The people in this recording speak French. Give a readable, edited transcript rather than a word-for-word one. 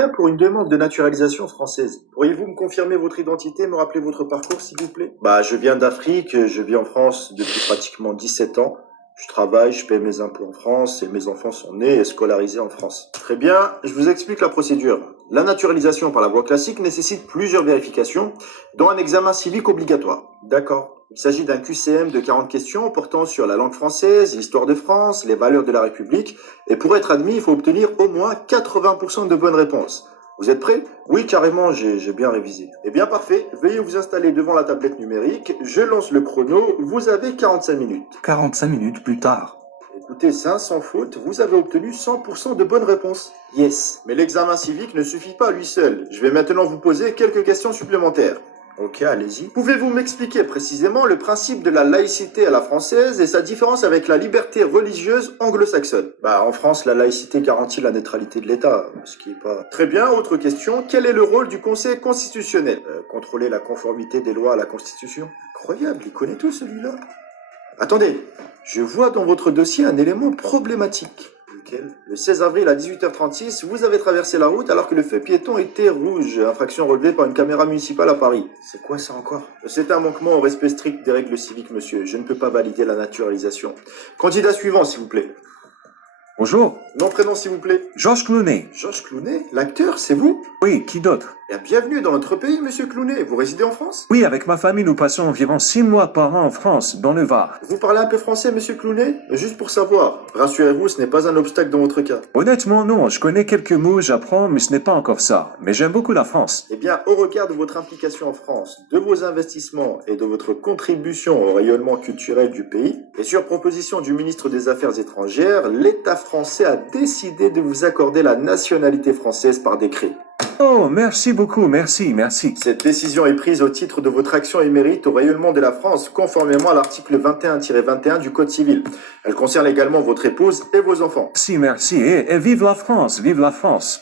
fait pour une demande de naturalisation française. Pourriez-vous me confirmer votre identité, me rappeler votre parcours, s'il vous plaît? Bah, je viens d'Afrique, je vis en France depuis pratiquement 17 ans. Je travaille, je paie mes impôts en France et mes enfants sont nés et scolarisés en France. Très bien, je vous explique la procédure. La naturalisation par la voie classique nécessite plusieurs vérifications, dont un examen civique obligatoire. D'accord. Il s'agit d'un QCM de 40 questions portant sur la langue française, l'histoire de France, les valeurs de la République. Et pour être admis, il faut obtenir au moins 80% de bonnes réponses. Vous êtes prêts? Oui, carrément, j'ai bien révisé. Eh bien, parfait. Veuillez vous installer devant la tablette numérique. Je lance le chrono. Vous avez 45 minutes. 45 minutes plus tard. Écoutez, ça, sans faute, vous avez obtenu 100% de bonnes réponses. Yes. Mais l'examen civique ne suffit pas à lui seul. Je vais maintenant vous poser quelques questions supplémentaires. Ok, allez-y. Pouvez-vous m'expliquer précisément le principe de la laïcité à la française et sa différence avec la liberté religieuse anglo-saxonne? Bah, en France, la laïcité garantit la neutralité de l'État, ce qui est pas... Très bien, autre question. Quel est le rôle du Conseil constitutionnel? Contrôler la conformité des lois à la Constitution. Incroyable, il connaît tout celui-là. Attendez, je vois dans votre dossier un élément problématique. Lequel? Le 16 avril à 18h36, vous avez traversé la route alors que le feu piéton était rouge, infraction relevée par une caméra municipale à Paris. C'est quoi ça encore? C'est un manquement au respect strict des règles civiques, monsieur. Je ne peux pas valider la naturalisation. Candidat suivant, s'il vous plaît. Bonjour, Nom, prénom, s'il vous plaît. Georges Clooney. Georges Clooney, l'acteur, c'est vous? Oui, qui d'autre? Bien, bienvenue dans notre pays, monsieur Clooney. Vous résidez en France? Oui, avec ma famille, nous passons environ 6 mois par an en France, dans le Var. Vous parlez un peu français, monsieur Clooney? Juste pour savoir. Rassurez-vous, ce n'est pas un obstacle dans votre cas. Honnêtement, non, je connais quelques mots, j'apprends, mais ce n'est pas encore ça. Mais j'aime beaucoup la France. Eh bien, au regard de votre implication en France, de vos investissements et de votre contribution au rayonnement culturel du pays, et sur proposition du ministre des Affaires étrangères, l'État français a décidé de vous accorder la nationalité française par décret. Oh, merci beaucoup, merci. Cette décision est prise au titre de votre action et mérite au rayonnement de la France, conformément à l'article 21-21 du Code civil. Elle concerne également votre épouse et vos enfants. Merci, et vive la France, vive la France.